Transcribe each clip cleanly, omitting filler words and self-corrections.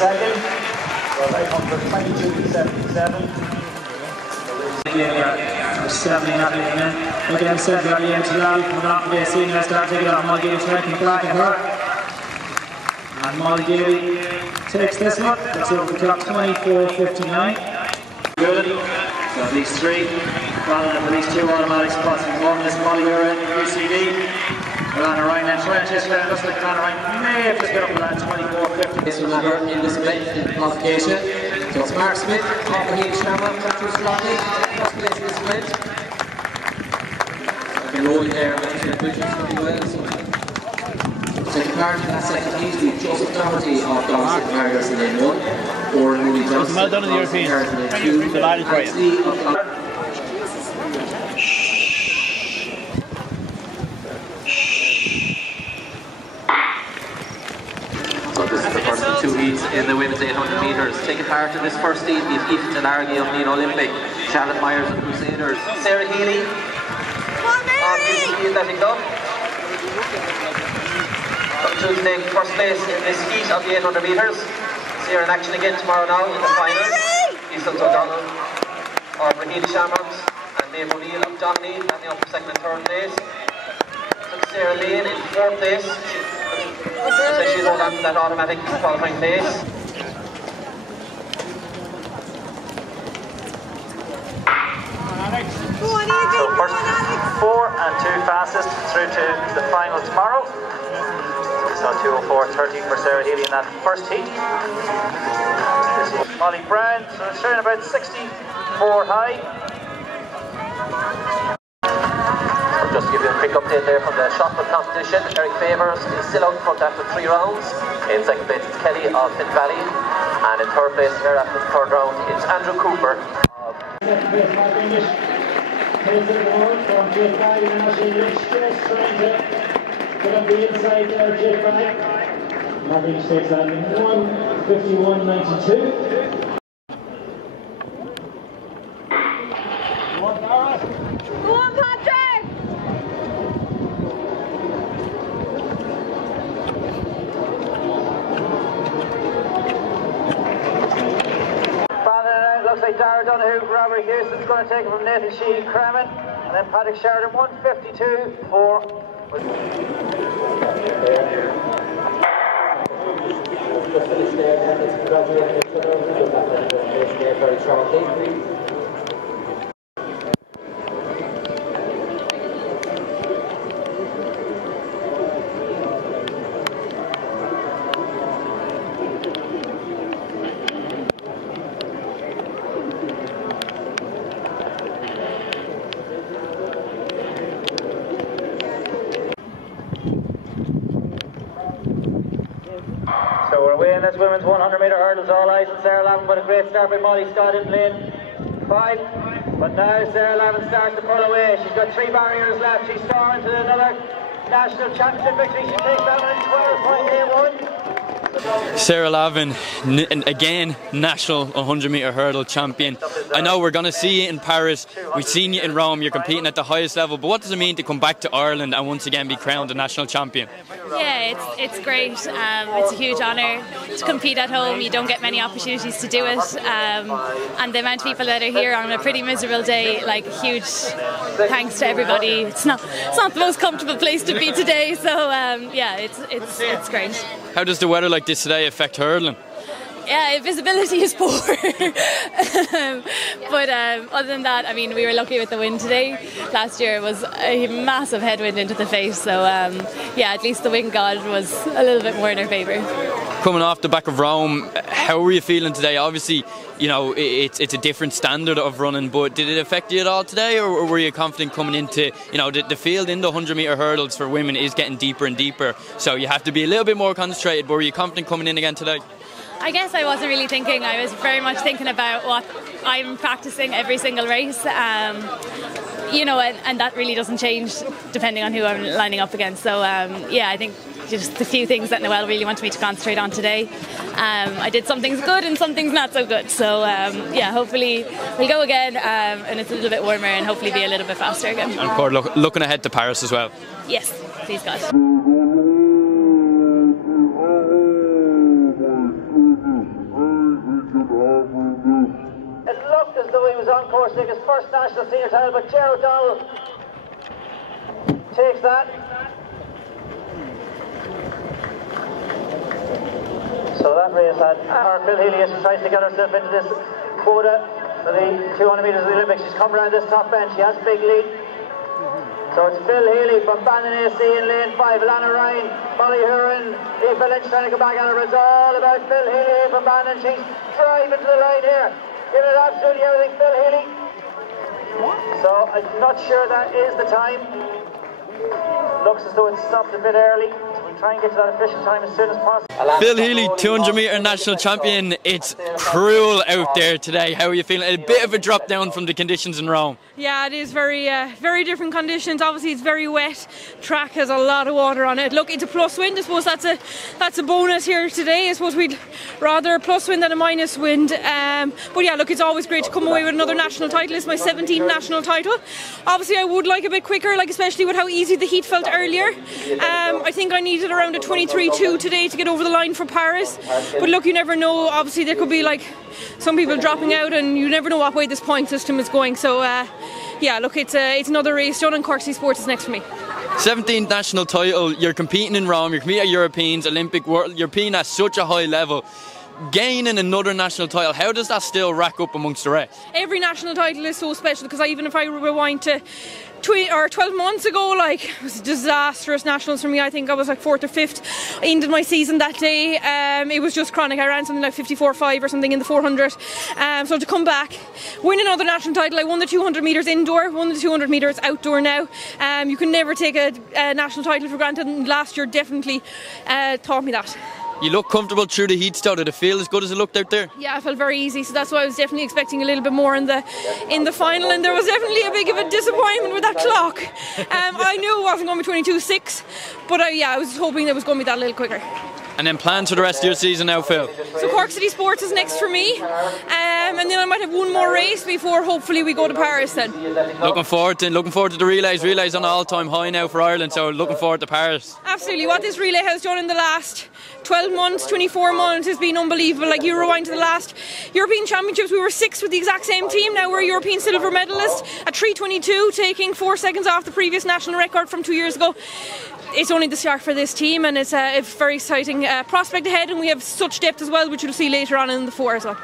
second. Well, they come for 22-77. 70 again, said that the NTL coming off the senior start taking off Mulgary tracking back at her. And Mulgary takes this one, it's over the clock 24:59. Good. So at least 3, rather than at least 2 automatics possible. One is Mulgary and UCD. Alana Ryan and Trenches, looks like Alana Ryan may have just got up to that 24:50. This will matter in this event in qualification. So it's Mark Smith, Opaheed Shamrock, Patrick Sloppy, first place in this event. I can roll there, Manchester Bridges pretty well. So taking part in that second heat with Joseph Doherty of Dawson Harriers in lane 1, or Louis Johnson. Well done in the European. The lad is right. This is the first of 2 heats in the women's 800 metres. Taking part in this first heat, we've Ethan Delargy of Neen Olympic, Charlotte Myers of Crusaders, Sarah Healy of UCD Athletic Club. Choosing the first place in this heat of the 800 metres. See her in action again tomorrow now in the final. Ethan O'Donnell of Raheel Shamrocks and Dave O'Neill of Downey, standing up for second and third place. Took Sarah Lane in 4th place. So she's hold on to that automatic qualifying place. So first 4 and 2 fastest through to the final tomorrow. So 2:04.30 for Sarah Healy in that first heat. Molly Brown, so it's showing about 64 high. Just to give you a quick update there from the shot put competition, Eric Favours is still out in front after 3 rounds. In second place it's Kelly of Pitt Valley, and in third place here after the third round it's Andrew Cooper of Landing 1:51.92. Go on, Patrick! looks like Dara Donahue, Robert Houston's going to take it from Nathan Sheehy Crammon, and then Patrick Sheridan 1:52.4. So we're away in this women's 100-metre hurdles, all eyes on Sarah Lavin, but a great start by Molly Scott in lane 5. But now Sarah Lavin starts to pull away. She's got 3 barriers left. She's storming to another national championship victory. She takes that one in 12.81. Sarah Lavin, again, national 100-metre hurdle champion. I know we're going to see you in Paris, we've seen you in Rome, you're competing at the highest level, but what does it mean to come back to Ireland and once again be crowned a national champion? Yeah, it's great. It's a huge honour to compete at home. You don't get many opportunities to do it. And the amount of people that are here on a pretty miserable day, like, huge thanks to everybody. It's not the most comfortable place to be today, so yeah, it's great. How does the weather like this today affect hurdling? Yeah, visibility is poor. But other than that, I mean, we were lucky with the wind today. Last year was a massive headwind into the face, so yeah, at least the wind god was a little bit more in our favour. Coming off the back of Rome, how were you feeling today? Obviously, you know, it's a different standard of running, but did it affect you at all today, or were you confident coming into, you know, the field in the 100-metre hurdles for women is getting deeper and deeper, so you have to be a little bit more concentrated, but were you confident coming in again today? I guess I wasn't really thinking. I was very much thinking about what I'm practicing every single race, you know, and that really doesn't change depending on who I'm lining up against. So yeah, I think just the few things that Noelle really wanted me to concentrate on today. I did some things good and some things not so good. So yeah, hopefully we'll go again, and it's a little bit warmer, and hopefully be a little bit faster again. And of course, looking ahead to Paris as well. Yes, please God. course, take his first national senior title, but Ger O'Donnell takes that. So that race had Phil Healy as she tries to get herself into this quota for the 200 metres of the Olympics. She's come around this top end, she has a big lead. So it's Phil Healy from Bandon AC in lane 5, Alana Ryan, Molly Huron, Aoife Lynch trying to go back at her, but it's all about Phil Healy from Bandon. She's driving to the line here, giving it absolutely everything, Phil Healy. So I'm not sure that is the time. Looks as though it's stopped a bit early, so we'll try and get to that official time as soon as possible. Phil Healy, 200 metre national champion. It's cruel out there today. How are you feeling? A bit of a drop down from the conditions in Rome. Yeah, it is very different conditions. Obviously, it's very wet. Track has a lot of water on it. Look, it's a plus wind. I suppose that's a bonus here today. I suppose we'd rather a plus wind than a minus wind. But yeah, look, it's always great to come away with another national title. It's my 17th national title. Obviously, I would like a bit quicker, like especially with how easy the heat felt earlier. I think I needed around a 23.2 today to get over the line for Paris. But look, you never know. Obviously, there could be like some people dropping out, and you never know what way this point system is going. So yeah, look, it's another race done, and Corksy Sports is next for me. 17th national title. You're competing in Rome. You're competing at Europeans, Olympic, World. You're competing at such a high level. Gaining another national title, how does that still rack up amongst the rest? Every national title is so special, because even if I rewind to 12 months ago, like, it was disastrous nationals for me. I think I was like 4th or 5th. I ended my season that day. It was just chronic. I ran something like 54.5 or something in the 400. So to come back, win another national title. I won the 200 metres indoor, won the 200 metres outdoor now. You can never take a national title for granted, and last year definitely taught me that. You look comfortable through the heat start. Did it feel as good as it looked out there? Yeah, I felt very easy, so that's why I was definitely expecting a little bit more in the final, and there was definitely a big of a disappointment with that clock. I knew it wasn't going to be 22.6, but I was hoping it was going to be that little quicker. And then plans for the rest of your season now, Phil? So Cork City Sports is next for me, and then I might have one more race before hopefully we go to Paris then. Looking forward to the relays. Relays on an all-time high now for Ireland, so looking forward to Paris. Absolutely. What this relay has done in the last 12 months, 24 months has been unbelievable. Like, you rewind to the last European Championships, we were 6th with the exact same team. Now we're a European silver medalist at 3:22, taking 4 seconds off the previous national record from 2 years ago. It's only the start for this team, and it's a very exciting prospect ahead, and we have such depth as well, which you'll see later on in the 4 as well.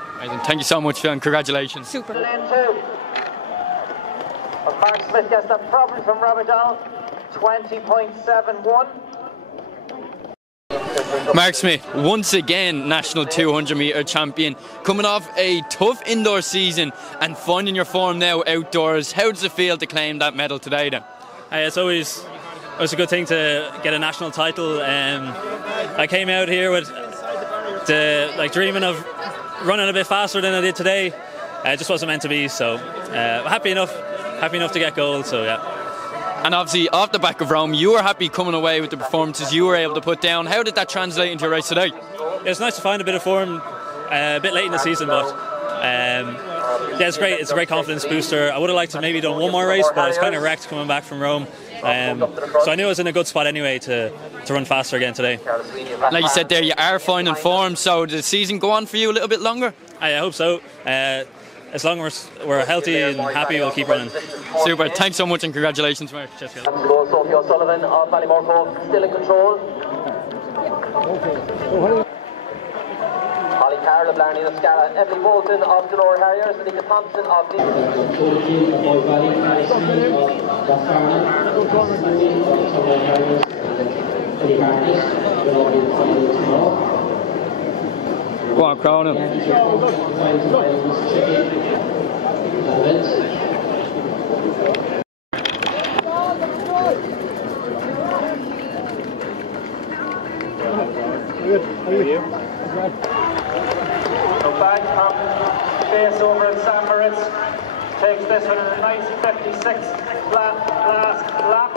Thank you so much, Phil, and congratulations. Super. Lane 2. Mark Smith gets that problem from Robert Donald, 20.71. Mark Smith, once again national 200 metre champion, coming off a tough indoor season and finding your form now outdoors. How does it feel to claim that medal today then? It's always a good thing to get a national title. I came out here with dreaming of running a bit faster than I did today. It just wasn't meant to be, so happy enough to get gold, so yeah. And obviously, off the back of Rome, you were happy coming away with the performances you were able to put down. How did that translate into your race today? It's nice to find a bit of form a bit late in the season, but yeah, it's great. It's a great confidence booster. I would have liked to maybe done one more race, but I was kind of wrecked coming back from Rome. So I knew I was in a good spot anyway to run faster again today. Like you said there, you are finding form, so did the season go on for you a little bit longer? I hope so. As long as we're healthy and happy, we'll keep running. Super, thanks so much and congratulations, Mark. Sophie O'Sullivan of Ballymore Cove still in control. Holly Carroll of Blarney of Scara, Emily Bolton of Delore Harriers, Anika Thompson of Go on, crown him. So back from face over in San Moritz, takes this one in a nice 56 last lap.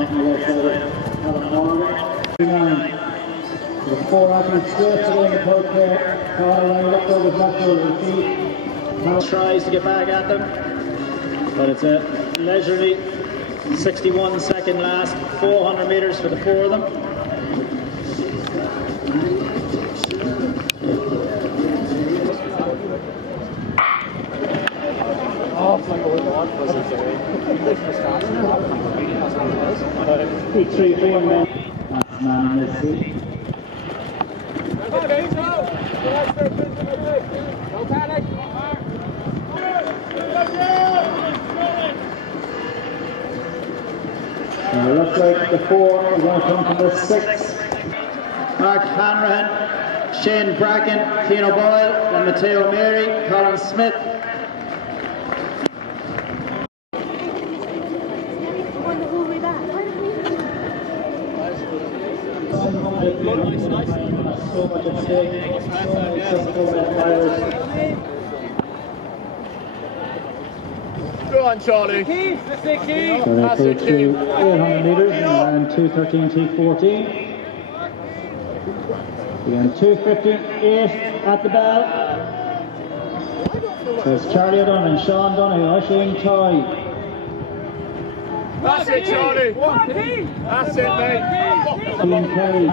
The 4 athletes straight away in the post there. Carl left over natural feet. Carl tries to get back at them, but it's a leisurely 61-second last 400 metres for the 4 of them. Three, 4 men. That's man in this seat. It looks like the 4 is going to come from the 6. Mark Hanrahan, Shane Bracken, Keane Boyle, and Matteo Mary, Colin Smith. So much at stake. Go on, Charlie. So they played through 800 metres and ran 2:13 T14. Again, 2:58 at the bell. So it's Charlie O'Donoghue and Sean Donoghue, Oisin Toy. That's it, Charlie. That's it, mate. Ian Kelly,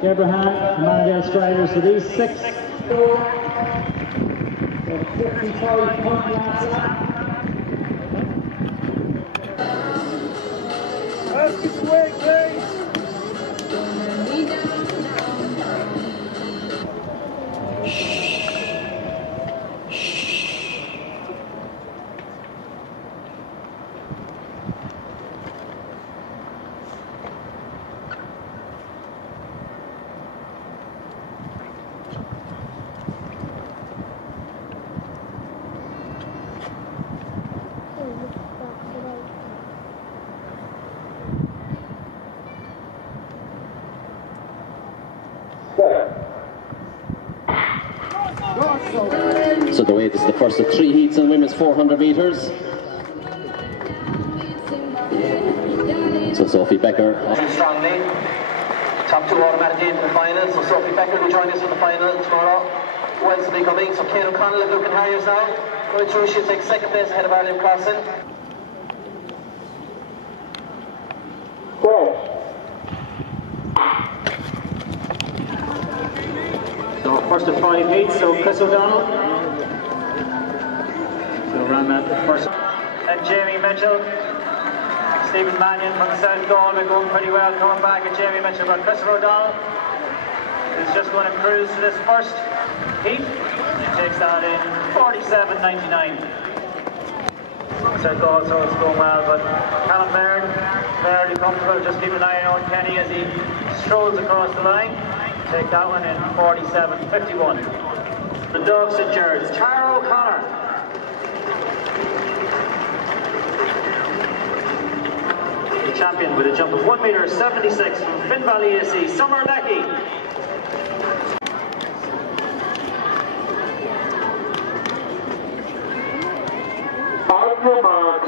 Gebrahan, Mandel Striders. So these 6. 55 point last lap. Let's get away, please. So the way this is the first of 3 heats in women's 400 metres. So Sophie Becker. Strongly. Top 2 automatically into the final. So Sophie Becker will join us for the final tomorrow. Wells will be coming. So Kate O'Connell and Luke Harriers now. Going through, she'll take 2nd place ahead of Arlene Crossing. So first of 5 heats, so Chris O'Donnell. So ran that first. And Jamie Mitchell. Stephen Mannion from South Galway going pretty well coming back at Jamie Mitchell, but Christopher O'Donnell is just going to cruise to this first heat. He takes that in 47.99. South Galway, so it's going well, but Callum Byrne, fairly comfortable. Just keep an eye on Kenny as he strolls across the line. Take that one in 47.51. The Dogs St. Gerard's, Tara O'Connor. The champion with a jump of 1.76 m from Finn Valley AC, Summer Becky. On your mark.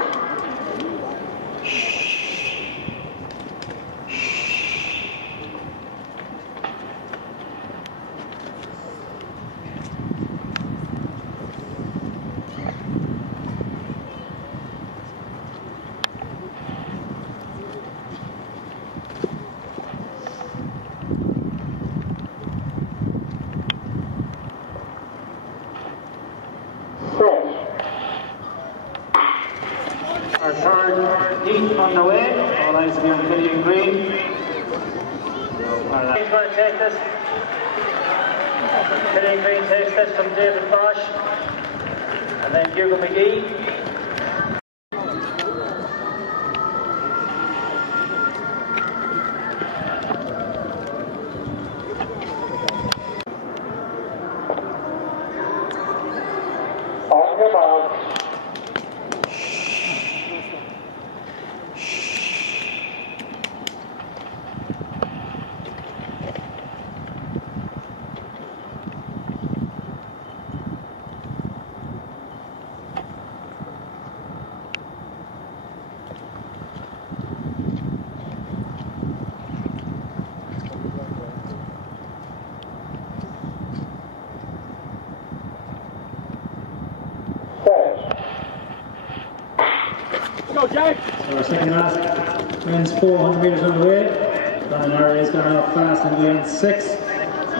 Our third heat underway. All eyes will be on Killian Green. He's going to take this. Killian Green takes this from David Bosch. And then Hugo McGee. On your mark. So our second last men's 400 metres on the way. Donald Harry has gone off fast in lane 6.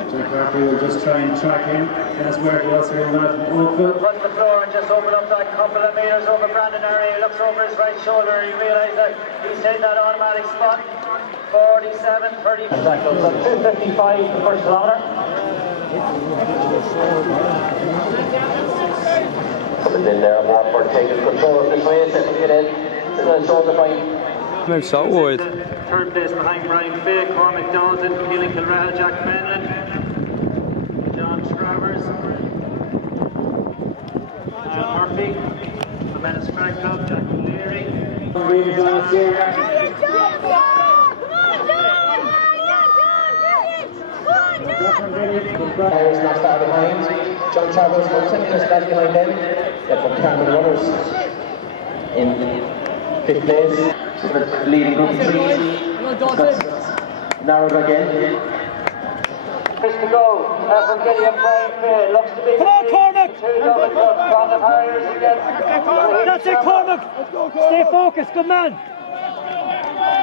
Jack Barr will just try and track him. Dennis Ware will also in that from Oakville. Runs the floor and just open up that couple of metres over Brandon Harry. He looks over his right shoulder and he realises that he's hit that automatic spot. 47, 30. Exactly. So 2:55 the first kilometre. Coming in there, Watford taking control of this race. If we get in, it's a shoulder fight. Moved so wide. Third place behind Brian Fay, Cormac Dalton, Keelan Kilrell, Jack Fenlon, John Travers, Murphy, the Men's Crack Club, Jack O'Leary. Harry's not far behind. John Travers about 10 minutes left behind them. They've got Cameron Runners in 5th place. Leading group 3. Narrowed again. Just to go, from Giddy and Brian Fay. Looks to be the two double clubs. Conor Harriers again. That's it, Cormac. Stay focused, good man.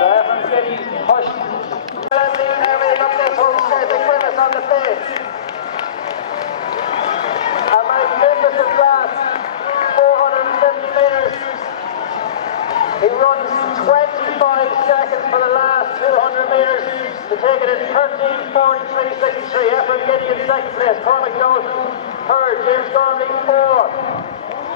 So from Giddy pushed. Harry up this whole big witness on the face. A magnificent last 450 metres. He runs 25 seconds for the last 200 metres to take it in 13:43.63. Ephraim Giddy in second place. Cormac Dalton third. James Gormley fourth.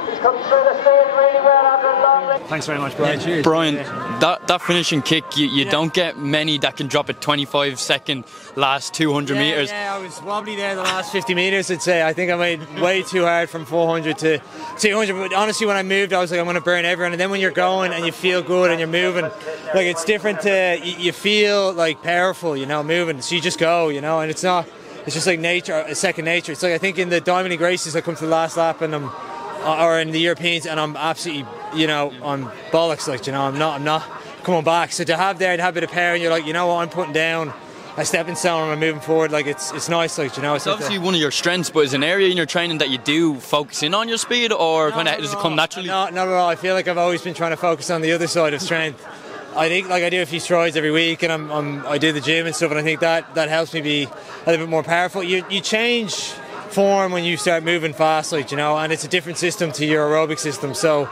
He's come through the stage really well after a long leg. Thanks very much, Brian. Yeah, Brian, that finishing kick, you don't get many that can drop a 25-second last 200 metres. Yeah, I was wobbly there the last 50 metres, I'd say. I think I made way too hard from 400 to 200. But honestly, when I moved, I was like, I'm going to burn everyone. And then when you're going and you feel good and you're moving, like it's different to, you feel like powerful, you know, moving. So you just go, you know, and it's not, it's just like nature, a second nature. It's like, I think in the Diamond League races, I come to the last lap and or in the Europeans, and I'm absolutely, you know, I'm bollocks, like, you know, I'm not coming back. So to have there and have a bit of power, and you're like, you know what, I'm putting down a stepping stone and I'm moving forward, like it's nice, like, you know. It's obviously one of your strengths, but is an area in your training that you do focus in on your speed, or kind of does it come naturally? No, not at all. I feel like I've always been trying to focus on the other side of strength. I think, like, I do a few strides every week, and I do the gym and stuff, and I think that helps me be a little bit more powerful. You change form when you start moving fast, like, you know, and it's a different system to your aerobic system. So,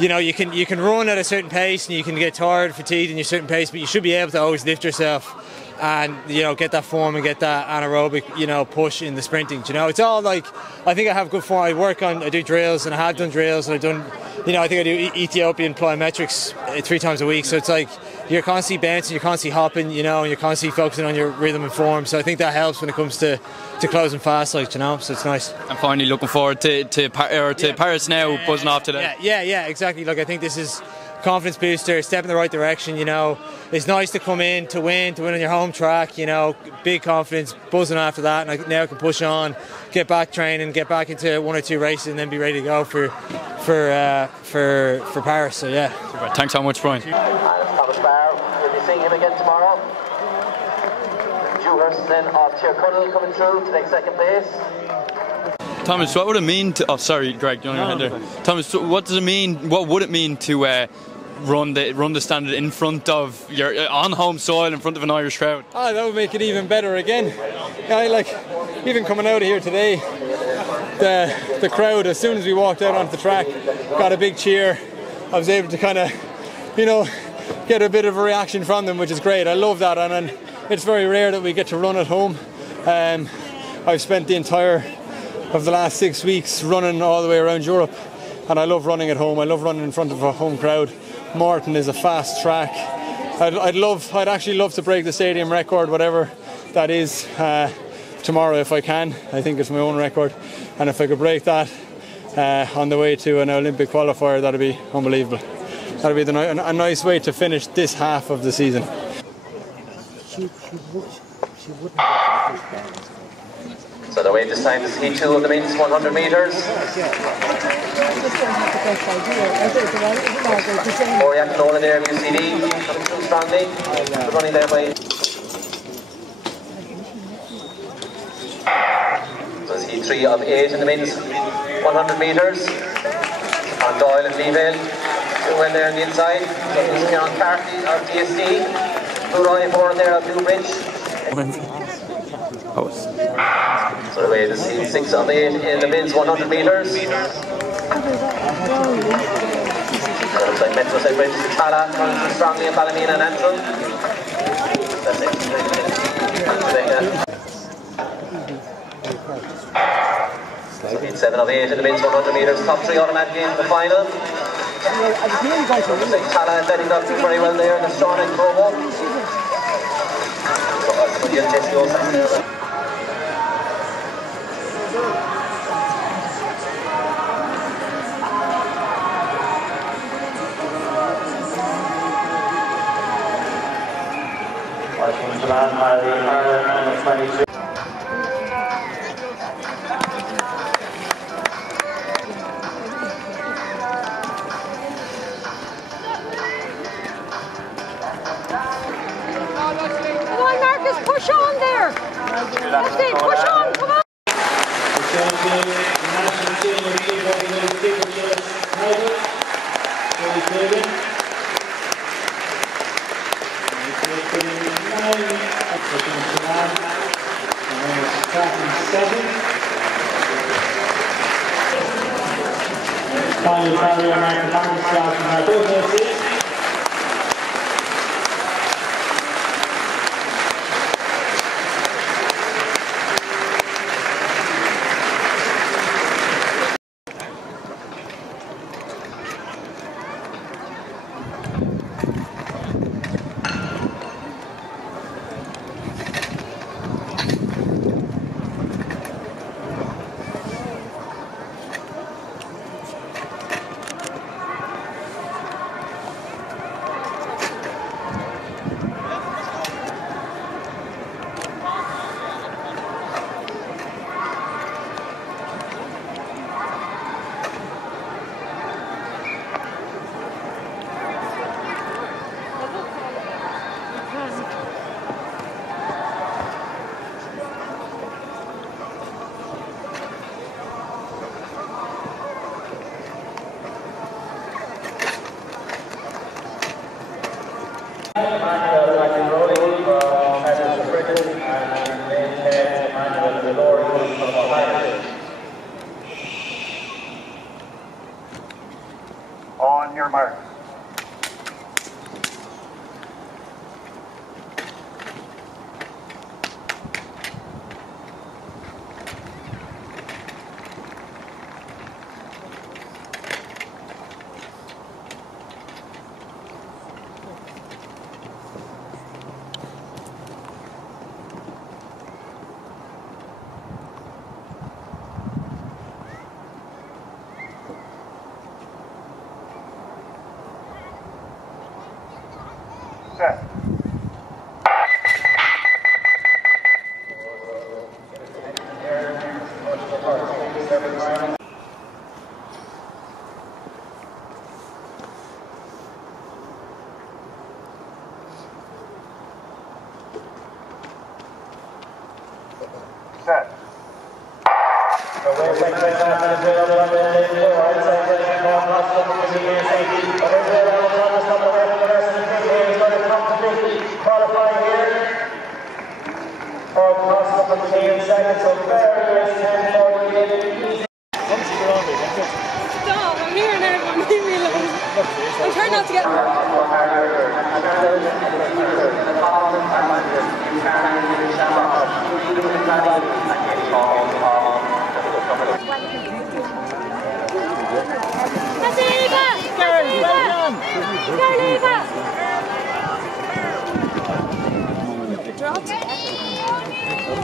you know, you can run at a certain pace and you can get tired, fatigued in your certain pace, but you should be able to always lift yourself and, you know, get that form and get that anaerobic, you know, push in the sprinting. You know, it's all like, I think I have good form. I do drills, and I have done drills, and I've done, you know, I think I do Ethiopian plyometrics 3 times a week. So it's like you're constantly bouncing, you're constantly hopping, you know, and you're constantly focusing on your rhythm and form. So I think that helps when it comes to closing fast, like, you know. So it's nice. And finally, looking forward to Paris now, buzzing off today. Yeah, exactly. Like, I think this is confidence booster, step in the right direction, you know. It's nice to come in to win on your home track, you know, big confidence, buzzing after that, and now I can push on, get back training, get back into 1 or 2 races, and then be ready to go for Paris. So yeah. Super. Thanks so much, Brian. Thomas Barr, we'll be seeing him again tomorrow. Dewhurst then off Tyrconnell coming through to take second place. Thomas, what would it mean to... Oh, sorry, Greg, you're on your head there. Thomas, what would it mean to run the standard in front of your on home soil, in front of an Irish crowd? Oh, that would make it even better again. Yeah, like, even coming out of here today, the crowd, as soon as we walked out onto the track, got a big cheer. I was able to kind of, you know, get a bit of a reaction from them, which is great. I love that, and it's very rare that we get to run at home. I've spent the entire of the last 6 weeks running all the way around Europe, and I love running at home. I love running in front of a home crowd. Morton is a fast track. I'd actually love to break the stadium record, whatever that is, tomorrow if I can. I think it's my own record, and if I could break that on the way to an Olympic qualifier, that'd be unbelievable. That'd be a nice way to finish this half of the season. So the way this time is heat 2 of the men's 100 metres. Oriak and Nolan there, UCD, coming through strongly. They're running there by... So it's heat 3 of 8 in the men's 100 metres. On Doyle and Leavale. Working well there on the inside. So this is Kieran Carthy of DSD. Blue line forward there of Blue Bridge. So the way this is 6 of 8 in the men's 100 metres. So it looks like Metro side Bridge is Tala, running strongly in Ballymena and Antrim. That's it. 7 of 8 in the men's 100 metres, top 3 automatically into the final. Looks like Tala and Betty got very well there, and Sean and Provo. Push on there! That's it, push on, come on! Final barrier, American Barr starts from our 4.6. On your mark. Set. Set. Qualifying here for cross up the in seconds, so very 10:48. Stop, I'm here now, I'm leave me alone. I'm trying not to get...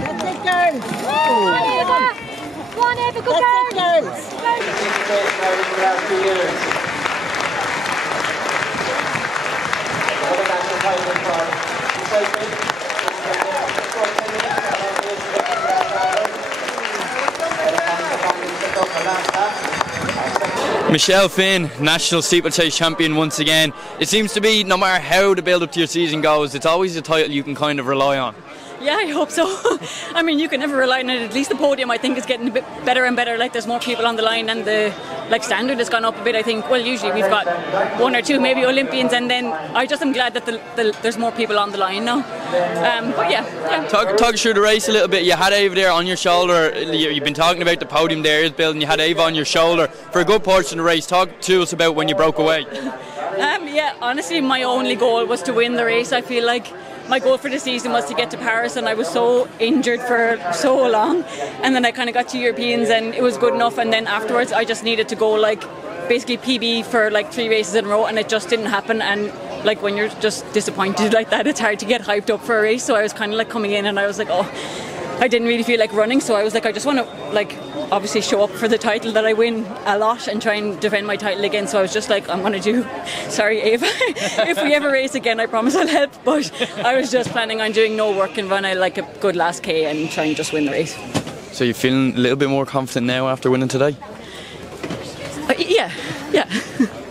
That's it, girls. Go on, Eva, go, girls. Michelle Finn, national steeplechase champion once again. It seems to be, no matter how the build up to your season goes, it's always a title you can kind of rely on. Yeah, I hope so. I mean, you can never rely on it. At least the podium, I think, is getting a bit better and better. Like, there's more people on the line, and the standard has gone up a bit. I think. Well, usually we've got one or two, maybe Olympians, and then I just am glad that there's more people on the line now. But yeah. Talk through the race a little bit. You had Ava there on your shoulder. You've been talking about the podium there is building. You had Ava on your shoulder for a good portion of the race. Talk to us about when you broke away. Yeah, honestly, my only goal was to win the race. I feel like my goal for the season was to get to Paris, and I was so injured for so long, and then I kind of got to Europeans and it was good enough, and then afterwards I just needed to go basically PB for 3 races in a row, and it just didn't happen. And when you're just disappointed like that, it's hard to get hyped up for a race. So I was kind of coming in and I was like, oh, I didn't really feel like running, so I was like, I just want to obviously show up for the title, that I win a lot and try and defend my title again. So I was just like, I'm going to do, sorry Ava, if we ever race again I promise I'll help, but I was just planning on doing no work and run a good last K and try and just win the race. So you're feeling a little bit more confident now after winning today? Yeah.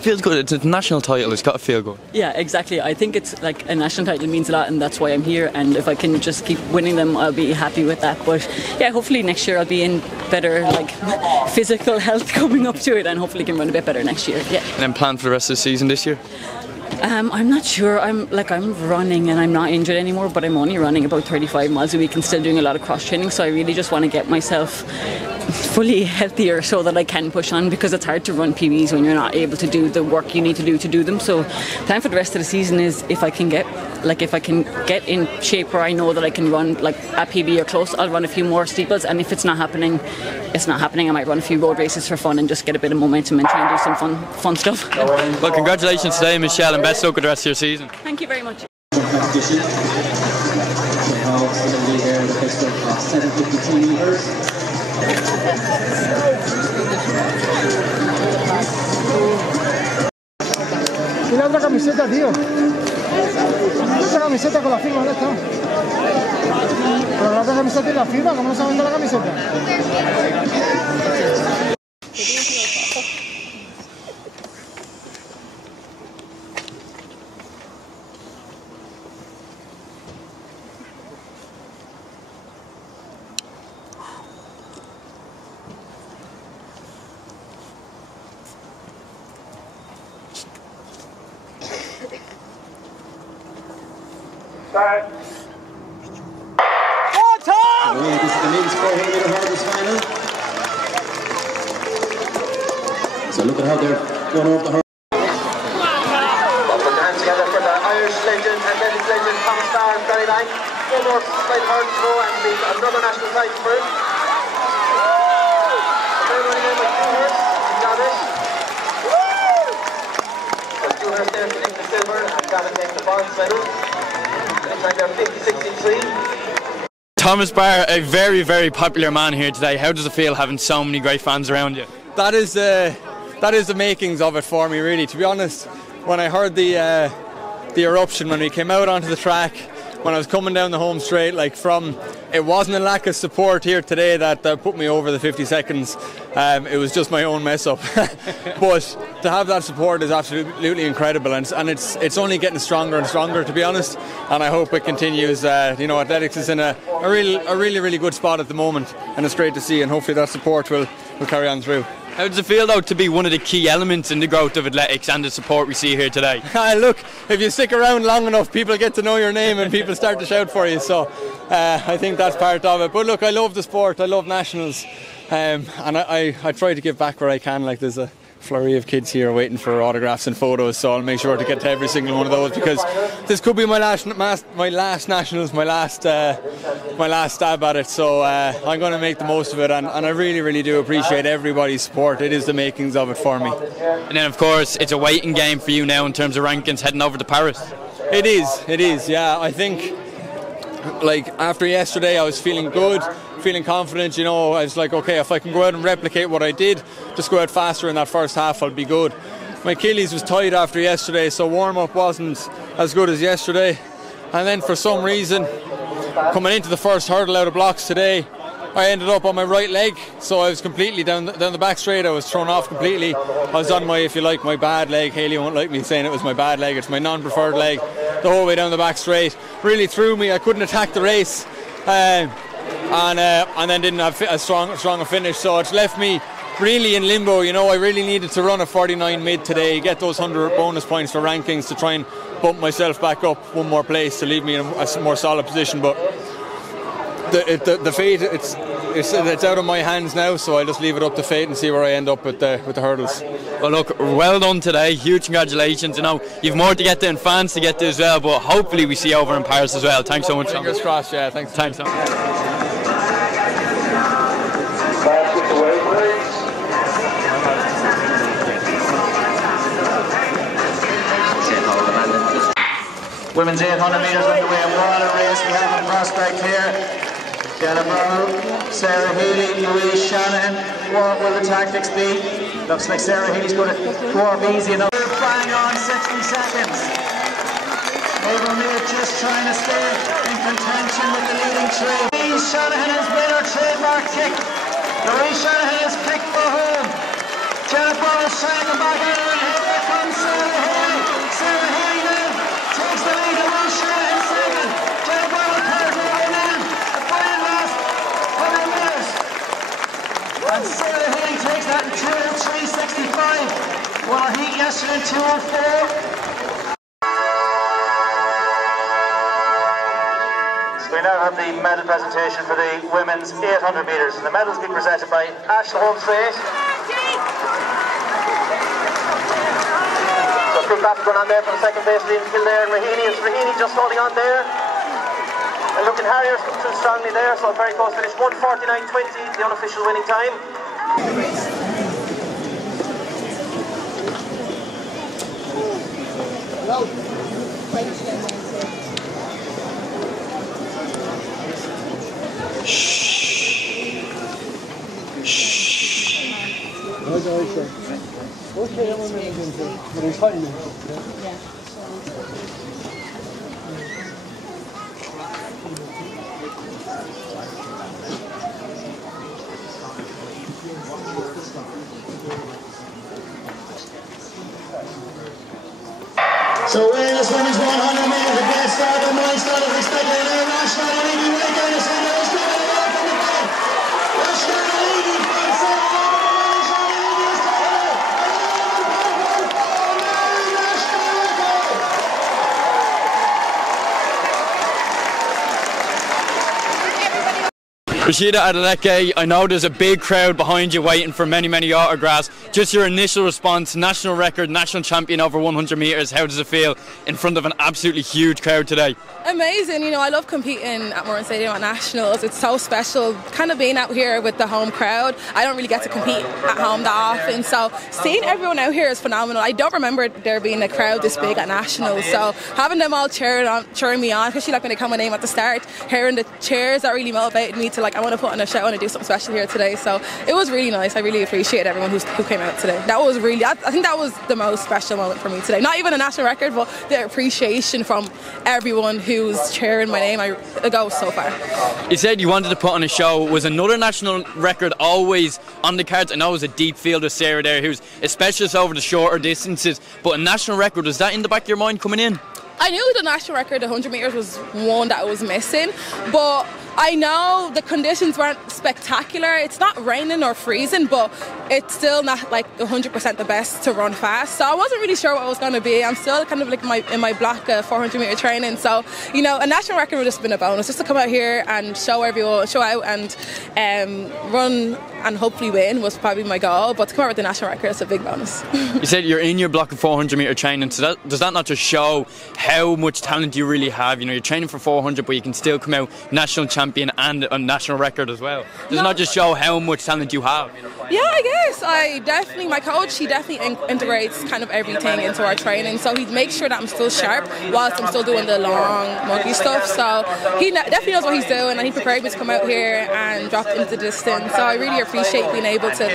Feels good. It's a national title. It's got to feel good. Yeah, exactly. I think it's a national title means a lot, and that's why I'm here. And if I can just keep winning them, I'll be happy with that. But yeah, hopefully next year I'll be in better physical health coming up to it, and hopefully can run a bit better next year. Yeah. And then plan for the rest of the season this year? I'm not sure. I'm running and I'm not injured anymore, but I'm only running about 35 miles a week and still doing a lot of cross training. So I really just want to get myself fully healthier so that I can push on, because it's hard to run PBs when you're not able to do the work you need to do them. So plan for the rest of the season is if I can get in shape where I know that I can run a PB or close, I'll run a few more steeples, and if it's not happening, it's not happening. I might run a few road races for fun and just get a bit of momentum and try and do some fun stuff. Well, congratulations today, Michelle, and best luck with the rest of your season. Thank you very much. Competition. Y la otra camiseta, tío. La otra camiseta con la firma, ¿dónde está? Pero la otra camiseta tiene la firma, ¿cómo no se vende la camiseta? Start. This is the men's 400-meter hurdles final. So look at how they're going over the hurdle. Put the hands together for the Irish legend and Belgian legend Thomas Barr, very nice. One more slight hurdle to go and be another national title for him. They're running in with Dewhurst, he got it. So Dewhurst there getting the silver and Gavin takes the bronze medal. Like they're 50-63. Thomas Barr, a very, very popular man here today. How does it feel having so many great fans around you? That is the makings of it for me, really. To be honest, when I heard the eruption, when we came out onto the track, when I was coming down the home straight, it wasn't a lack of support here today that put me over the 50 seconds. It was just my own mess up. But to have that support is absolutely incredible, and it's only getting stronger and stronger, to be honest. And I hope it continues. Athletics is in a really good spot at the moment, and it's great to see. And hopefully that support will carry on through. How does it feel, though, to be one of the key elements in the growth of athletics and the support we see here today? Look, if you stick around long enough, people get to know your name and people start to shout for you. So I think that's part of it. But look, I love the sport. I love nationals, and I try to give back where I can. There's a flurry of kids here waiting for autographs and photos, so I'll make sure to get to every single one of those, because this could be my last nationals, my last stab at it. So I'm going to make the most of it, and I really do appreciate everybody's support. It is the makings of it for me. And then of course it's a waiting game for you now in terms of rankings heading over to Paris. It is. Yeah, I think after yesterday I was feeling good, feeling confident. I was like, okay, if I can go out and replicate what I did, just go out faster in that first half, I'll be good. My Achilles was tight after yesterday, so warm-up wasn't as good as yesterday. And then for some reason, coming into the first hurdle out of blocks today, I ended up on my right leg, so I was completely down the back straight. I was thrown off completely. I was on my bad leg. Hayley won't like me saying it was my bad leg. It's my non-preferred leg the whole way down the back straight. Really threw me. I couldn't attack the race. and then didn't have a strong finish. So it's left me really in limbo. You know, I really needed to run a 49 mid today, get those 100 bonus points for rankings to try and bump myself back up one more place to leave me in a more solid position. But the fate, it's out of my hands now, so I'll just leave it up to fate and see where I end up with the hurdles. Well, look, well done today. Huge congratulations. You know, you've more to get to and fans to get to as well, but hopefully we see you over in Paris as well. Thanks so much. Fingers crossed, yeah. Thanks so much. Women's 800 metres underway. What a race we have in prospect here. Jenna Barr, Sarah Healy, Louise Shanahan. What will the tactics be? Looks like Sarah Healy's going to go up easy enough. Bang on 60 seconds. Overmeer just trying to stay in contention with the leading three. Louise Shanahan has made her trademark kick. Louise Shanahan has kicked for home. Jenna Barr is trying to come back out and here comes Sarah Healy. Sarah Healy now takes the lead. Louise Shanahan second. Jenna Barr third over then. A fine last 100 metres. And Sarah Healy takes that in 2:03.65. Well, a heat yesterday in 2:04. We now have the medal presentation for the women's 800 metres, and the medals will be presented by Ashla Holmstrait. So big battle going on there for the second place lead in Kildare, and Raheny. Is Raheny just holding on there? And looking Harriers come through strongly there, so very close finish. 1:49.20, the unofficial winning time. So Wales women's 100 metres, a great start, the nice start as expected. Now Rhasidat Adeleke right down the centre, he's coming away from the back. Rhasidat Adeleke from centre, Rhasidat Adeleke is coming out. Rhasidat Adeleke, I know there's a big crowd behind you waiting for many autographs. Just your initial response, national record, national champion over 100 metres, how does it feel in front of an absolutely huge crowd today? Amazing, you know, I love competing at Moran Stadium at Nationals. It's so special, kind of being out here with the home crowd. I don't really get to compete at home that often, so seeing everyone out here is phenomenal. I don't remember there being a crowd this big at Nationals, so having them all cheering me on, especially like when they call my name at the start, hearing the cheers, that really motivated me to like, I want to put on a show, I want to do something special here today. So it was really nice. I really appreciate everyone who came out today. That was really, I think that was the most special moment for me today. Not even a national record, but the appreciation from everyone who's cheering my name. It goes so far. You said you wanted to put on a show. Was another national record always on the cards? I know it was a deep field with Sarah there, who's a specialist over the shorter distances, but a national record, was that in the back of your mind coming in? I knew the national record, the 100 metres, was one that I was missing, but I know the conditions weren't spectacular. It's not raining or freezing, but it's still not like 100% the best to run fast. So I wasn't really sure what it was going to be. I'm still kind of like in my block of 400 metre training. So, you know, a national record would have just been a bonus, just to come out here and show out and run and hopefully win was probably my goal. But to come out with the national record, it's a big bonus. You said you're in your block of 400 metre training, so does that not just show how much talent you really have? You know, you're training for 400, but you can still come out national champion and a national record as well. Does it not just show how much talent you have? Yeah, I guess. My coach, he definitely integrates kind of everything into our training. So he makes sure that I'm still sharp whilst I'm still doing the long, monkey stuff. So he definitely knows what he's doing, and he prepared me to come out here and drop into the distance. So I really appreciate being able to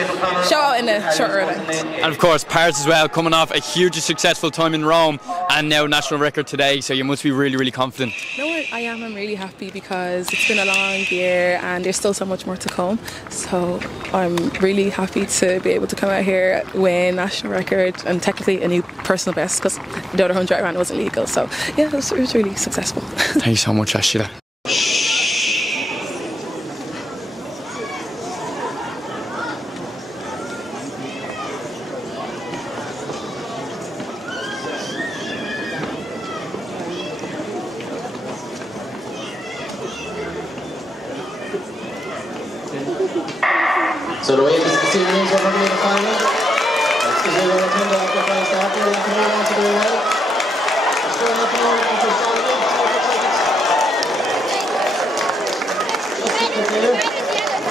show out in a shorter event. And of course, Paris as well, coming off a hugely successful time in Rome and now national record today. So you must be really confident. No, I am. I'm really happy because it's been a long year and there's still so much more to come. So I'm really happy to be able to come out here, win national record and technically a new personal best because the other 100 I ran wasn't legal. So yeah, it was really successful. Thank you so much, Rhasidat. So the way this series are going to be in the final. This is Olatunde after 5 starting. We'll have to move on to the well. Let's go up and over to Solomon. Let's take it there.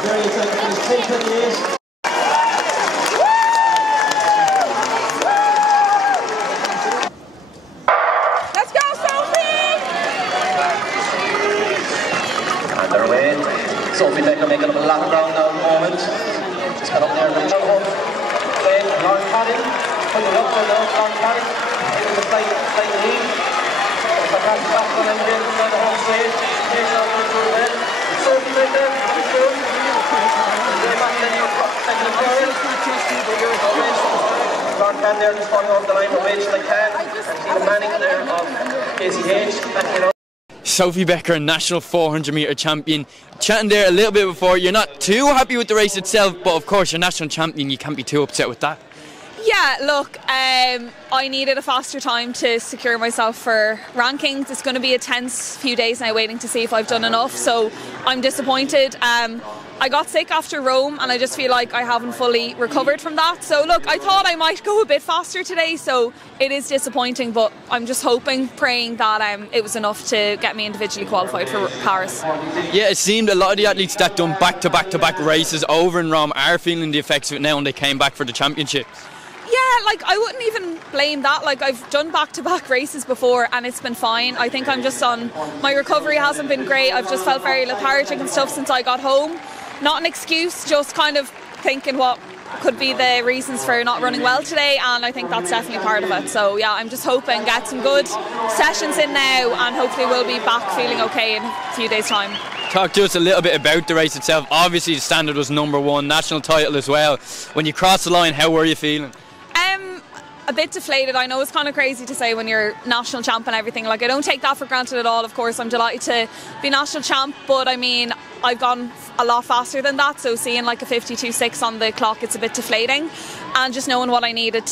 Very excited for this 10:28. Sophie Becker making up a lot of ground now at the moment. Just got up there and Lauren Paddy putting it up there now. Lauren Paddy taking the slight lead. Fantastic back on in again down the home straight. Takes out the through then. Sophie Becker coming through. Very back in second and third. Lauren Paddy there just falling off the line for Rich like can. And Stephen Manning there of KCH. Backing it up. Sophie Becker, national 400 metre champion. Chatting there a little bit before, you're not too happy with the race itself, but of course you're national champion, you can't be too upset with that. Yeah, look, I needed a faster time to secure myself for rankings. It's going to be a tense few days now waiting to see if I've done enough, so I'm disappointed. I got sick after Rome and I just feel like I haven't fully recovered from that. So look, I thought I might go a bit faster today, so it is disappointing, but I'm just hoping, praying that it was enough to get me individually qualified for Paris. Yeah, it seemed a lot of the athletes that done back-to-back races over in Rome are feeling the effects of it now when they came back for the championships. Yeah, like I wouldn't even blame that. Like I've done back-to-back races before and it's been fine. I think I'm just my recovery hasn't been great. I've just felt very lethargic and stuff since I got home. Not an excuse, just kind of thinking what could be the reasons for not running well today, and I think that's definitely part of it. So yeah, I'm just hoping get some good sessions in now and hopefully we'll be back feeling okay in a few days' time. Talk to us a little bit about the race itself. Obviously the standard was #1, national title as well. When you crossed the line, how were you feeling? A bit deflated. I know it's kind of crazy to say when you're national champ and everything. Like I don't take that for granted at all. Of course, I'm delighted to be national champ, but I mean, I've gone a lot faster than that. So seeing like a 52.6 on the clock, it's a bit deflating. And just knowing what I needed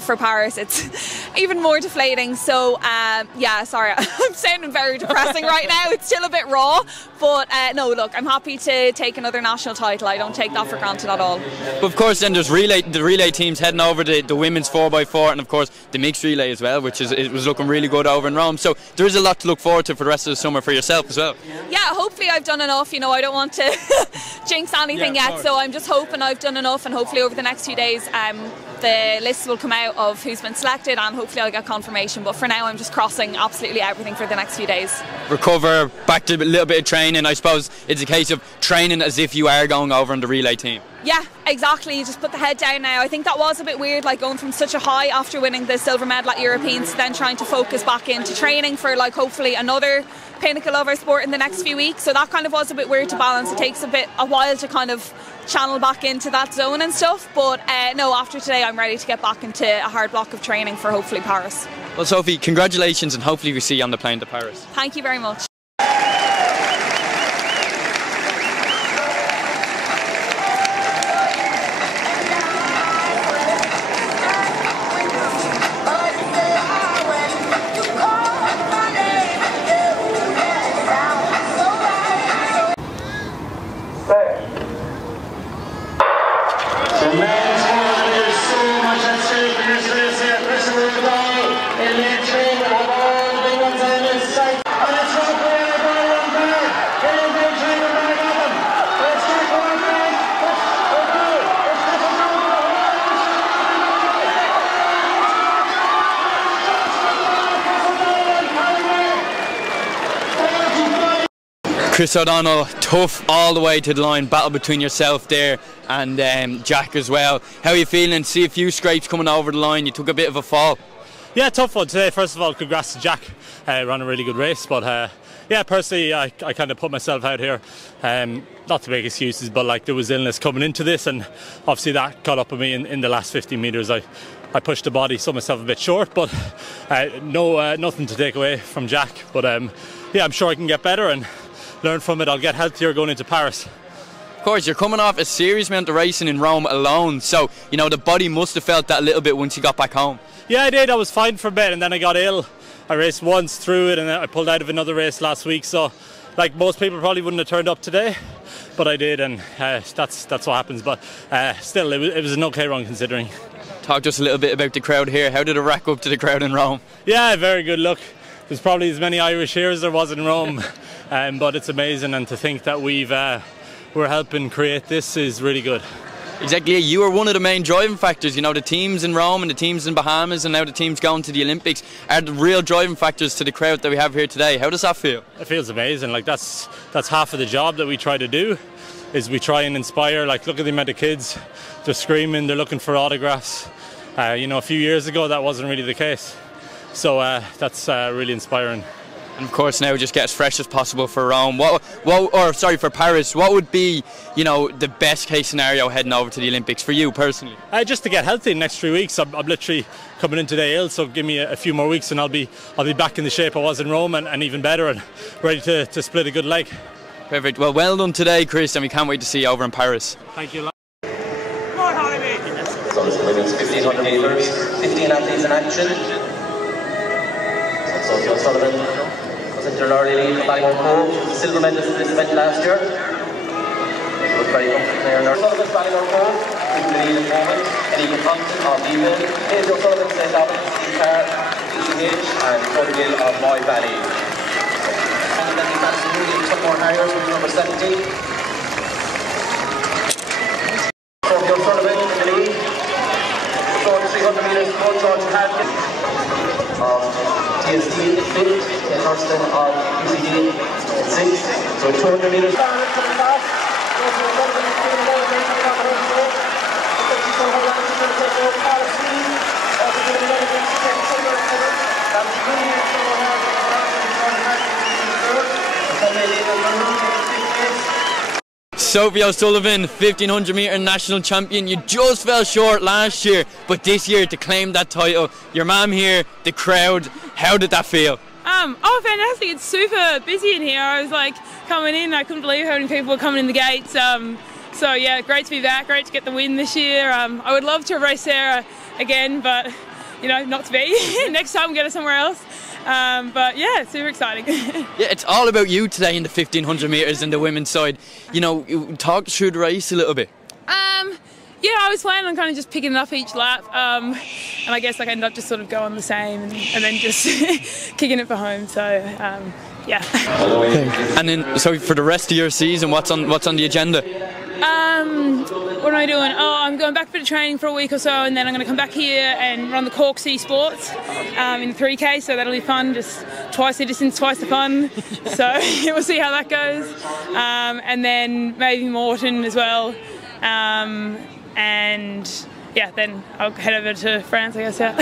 for Paris, it's even more deflating. So yeah, sorry, I'm sounding very depressing right now. It's still a bit raw, but no, look, I'm happy to take another national title. I don't take that for granted at all. But of course, then there's the relay teams heading over the women's 4x4, and of course the mixed relay as well, which it was looking really good over in Rome. So there is a lot to look forward to for the rest of the summer for yourself as well. Yeah, hopefully I've done enough. You know, I don't want to jinx anything yet, so I'm just hoping I've done enough, and hopefully over the next few days the list will come out of who's been selected and hopefully I'll get confirmation, but for now I'm just crossing absolutely everything for the next few days. Recover, back to a little bit of training. I suppose it's a case of training as if you are going over on the relay team. Yeah, exactly. You just put the head down now. I think that was a bit weird, like going from such a high after winning the silver medal at Europeans to then trying to focus back into training for like hopefully another pinnacle of our sport in the next few weeks. So that kind of was a bit weird to balance. It takes a while to kind of channel back into that zone and stuff, but no, after today I'm ready to get back into a hard block of training for hopefully Paris. Well, Sophie, congratulations, and hopefully we see you on the plane to Paris. Thank you very much. Chris O'Donnell, tough all the way to the line, battle between yourself there and Jack as well. How are you feeling? See a few scrapes coming over the line, you took a bit of a fall. Yeah, tough one today. First of all, congrats to Jack, ran a really good race, but yeah, personally I kind of put myself out here, not to make excuses, but like there was illness coming into this, and obviously that caught up with me in the last 50 metres. I pushed the body, sold myself a bit short, but nothing to take away from Jack, but yeah, I'm sure I can get better and learn from it. I'll get healthier going into Paris. Of course, you're coming off a serious amount of racing in Rome alone, so you know the body must have felt that a little bit once you got back home. Yeah, I did. I was fine for a bit and then I got ill. I raced once through it and then I pulled out of another race last week, so like most people probably wouldn't have turned up today, but I did, and that's what happens. But still, it was an okay run considering. Talk to us a little bit about the crowd here. How did it rack up to the crowd in Rome? Yeah, very good. Look, there's probably as many Irish here as there was in Rome, but it's amazing, and to think that we're helping create this is really good. Exactly, you were one of the main driving factors. You know, the teams in Rome and the teams in Bahamas and now the teams going to the Olympics are the real driving factors to the crowd that we have here today. How does that feel? It feels amazing. Like that's half of the job that we try to do, is we try and inspire. Like, look at the amount of kids, they're screaming, they're looking for autographs. A few years ago that wasn't really the case, so that's really inspiring. And of course now just get as fresh as possible for Rome. For Paris. What would be, the best case scenario heading over to the Olympics for you personally? Just to get healthy in the next 3 weeks. I'm literally coming in today ill, so give me a few more weeks and I'll be back in the shape I was in Rome and even better and ready to split a good leg. Perfect. Well done today, Chris, and we can't wait to see you over in Paris. Thank you. So it's the women's 1500 metres, 15 athletes in action. So Sophie O'Sullivan was into an early lead for Ballymore Cove. She was the silver medalist in this event last year. She was very comfortable there. O'Sullivan, Ballymore Cove, in the lead at the moment. Anika Thompson of Lavin, Hazel O'Sullivan, St. Albans, Car, ECH, and Cody Gill of Moy Valley. And then we've got some more Harriers, which is number 17. Sophie O'Sullivan in the lead. 300 metres, Paul George Hadley of TSD in 5th, Ken Hurston of UCD in 6th. So 200 metres. Sophie O'Sullivan, 1500 metre national champion. You just fell short last year, but this year to claim that title, your mum here, the crowd, how did that feel? Fantastic. It's super busy in here. I was coming in, I couldn't believe how many people were coming in the gates. So yeah, great to be back, great to get the win this year. I would love to race Sarah again, but not to be. Next time we'll get her somewhere else. But yeah, super exciting. Yeah, it's all about you today in the 1500 metres in the women's side. Talk through the race a little bit. Yeah, I was planning on kind of just picking it up each lap, and I guess I ended up just sort of going the same and then just kicking it for home. So yeah. And then, so for the rest of your season, what's on the agenda? What am I doing? I'm going back for the training for a week or so, and then I'm going to come back here and run the Cork Sea Sports in the 3K, so that'll be fun, just twice the distance, twice the fun. So we'll see how that goes. And then maybe Morton as well. And yeah, then I'll head over to France, I guess, yeah.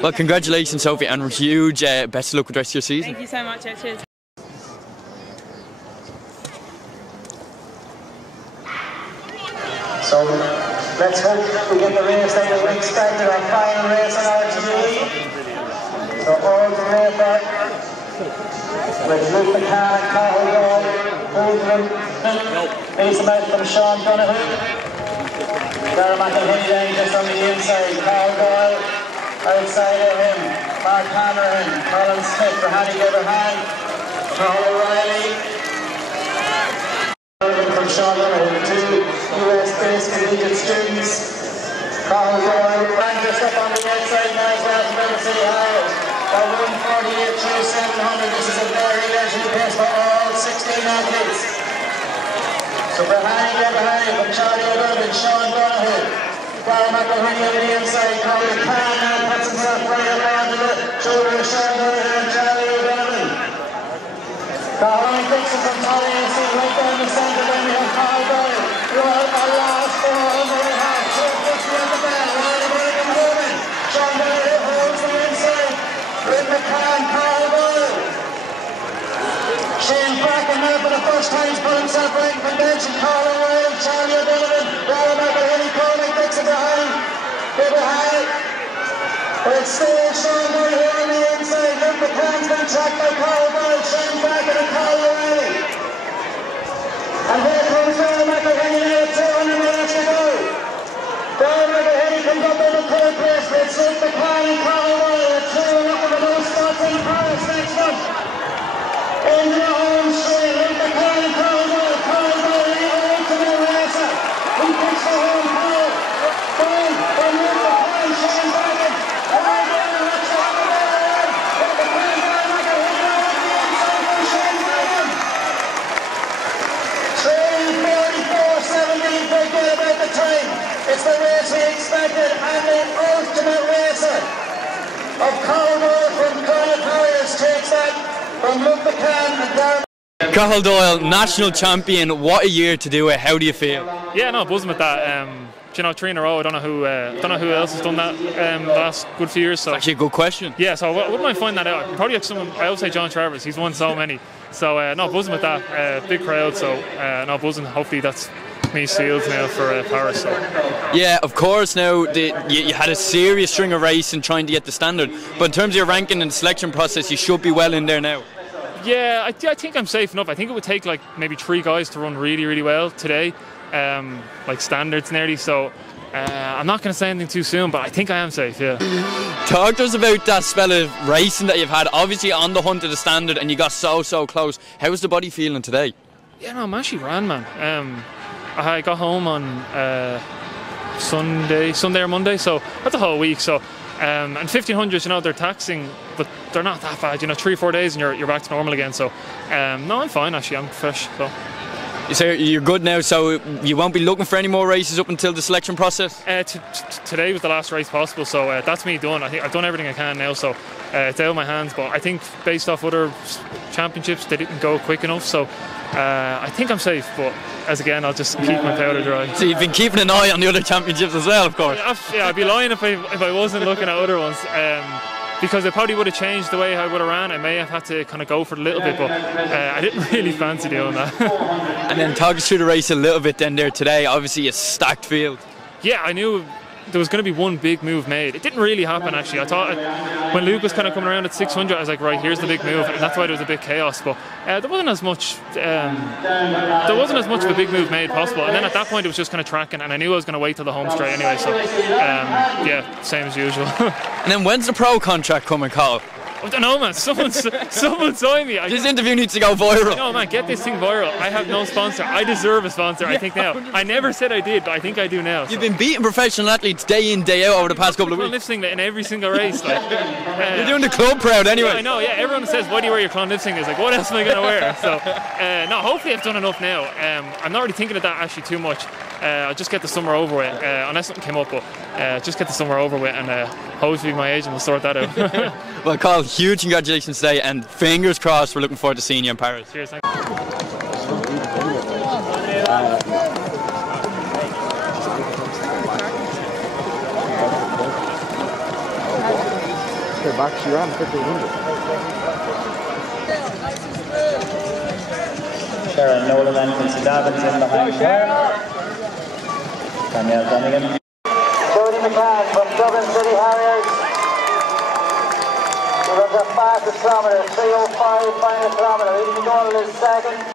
Well, congratulations, Sophie, and huge best of luck with the rest of your season. Thank you so much, cheers. So let's hope we get the race that we expected, our final race on RTE. So all the way back with Luke McCann, Cahill Doyle, Holdren, Mason out from Sean Donoghue. Darren McElhinney then just on the inside, Cahill Doyle outside of him, Mark Hanrahan, Colin Smith for Hanny Giverhand, Paul O'Reilly. From Sean Donoghue, two US-based collegiate students. Carl Doyle, Frank just up on the outside now as well from River City High. By 1:48 through 700, this is a very leisurely pace for all 16 athletes. So behind from Charlie O'Donovan, Sean Donoghue. Darren McElhinney on the inside, Colin McCann now puts himself right up onto the shoulder of Sean Donoghue and Charlie O'Donovan. Colin Dixon from Tolly AC right down the centre, then we have Carl Doyle. Right at last 400 and a half, 250 at the bell, right about it in moving. Sean Donoghue holds the inside. Rick McCann, Carl Doyle. Shane Bracken now for the first time has put himself right in contention. Carl O'Reilly, Charlie O'Donovan, Darren McElhinney, Colin Dixon behind. River High. But it's still Sean Donoghue on the inside. Rick McCann's been tracked by Carl Doyle, Shane Bracken and Carl O'Reilly. And there comes Darren McElhinney now at 200 minutes to go. Darren McElhinney comes up in the third place with Rick McCann and Carl O'Reilly at 2 looking for those spots in Paris next month. Into the home straight, Rick McCann and Carl O'Reilly lead of Caldwell from Connacht Harriers takes that from Luke McCann and Darren. Cathal Doyle, national champion. What a year to do it. How do you feel? Yeah, no, buzzing with that. You know, 3 in a row. I don't know who else has done that the last good few years. So it's actually a good question. Yeah, so I wouldn't mind finding that out. Probably like someone. I would say John Travers. He's won so many. So no, buzzing with that. Big crowd. So no, buzzing. Hopefully that's me sealed now for Paris. So. Yeah, of course. Now you had a serious string of racing trying to get the standard, but in terms of your ranking and selection process, you should be well in there now. Yeah, I think I'm safe enough. I think it would take like maybe 3 guys to run really, really well today, like standards nearly. So I'm not going to say anything too soon, but I think I am safe. Yeah. Talk to us about that spell of racing that you've had. Obviously on the hunt of the standard, and you got so close. How's the body feeling today? Yeah, no, I'm actually ran, man. I got home on Sunday or Monday, so that's a whole week. So. And 1500s, you know, they're taxing, but they're not that bad. You know, 3-4 days and you're back to normal again. So, no, I'm fine actually. I'm fresh. So. You say you're good now, so you won't be looking for any more races up until the selection process? Today was the last race possible, so that's me done. I think I've done everything I can now, so it's out of my hands. But I think based off other championships, they didn't go quick enough, so I think I'm safe. But as again, I'll just keep my powder dry. So you've been keeping an eye on the other championships as well, of course. Yeah, I'd be lying if I wasn't looking at other ones. Because it probably would have changed the way I would have ran. I may have had to kind of go for it a little bit, but I didn't really fancy doing that. And then talk us through the race a little bit then there today. Obviously a stacked field. Yeah, I knew there was going to be one big move made. It didn't really happen actually. I thought when Luke was kind of coming around at 600, I was like, right, here's the big move, and that's why there was a bit chaos. But there wasn't as much of a big move made possible. And then at that point, it was just kind of tracking, and I knew I was going to wait till the home straight anyway. So yeah, same as usual. And then when's the pro contract coming, Carl? I don't know, man. Someone sign me. This interview needs to go viral. No, man, get this thing viral. I have no sponsor. I deserve a sponsor, I think now. 100%. I never said I did, but I think I do now. You've been beating professional athletes day in, day out over the past couple of weeks. Lip sync in every single race. Like, you're doing the club proud anyway. Yeah, I know, yeah. Everyone says, why do you wear your clown lip sync? It's like, what else am I going to wear? So, no, hopefully I've done enough now. I'm not really thinking of that actually too much. I'll just get the summer over with, unless something came up, but just get the summer over with, and hopefully my agent will sort that out. Well, Carl, huge congratulations today, and fingers crossed we're looking forward to seeing you in Paris. Cheers, thank you. Back, she ran 1500. Sharon Nolan and Quincy Davids in behind her. Danielle Dunnigan. Jody McCann from Dublin City Harriers. He runs a fastest kilometre, 3:05 final kilometre. He's been going to his second.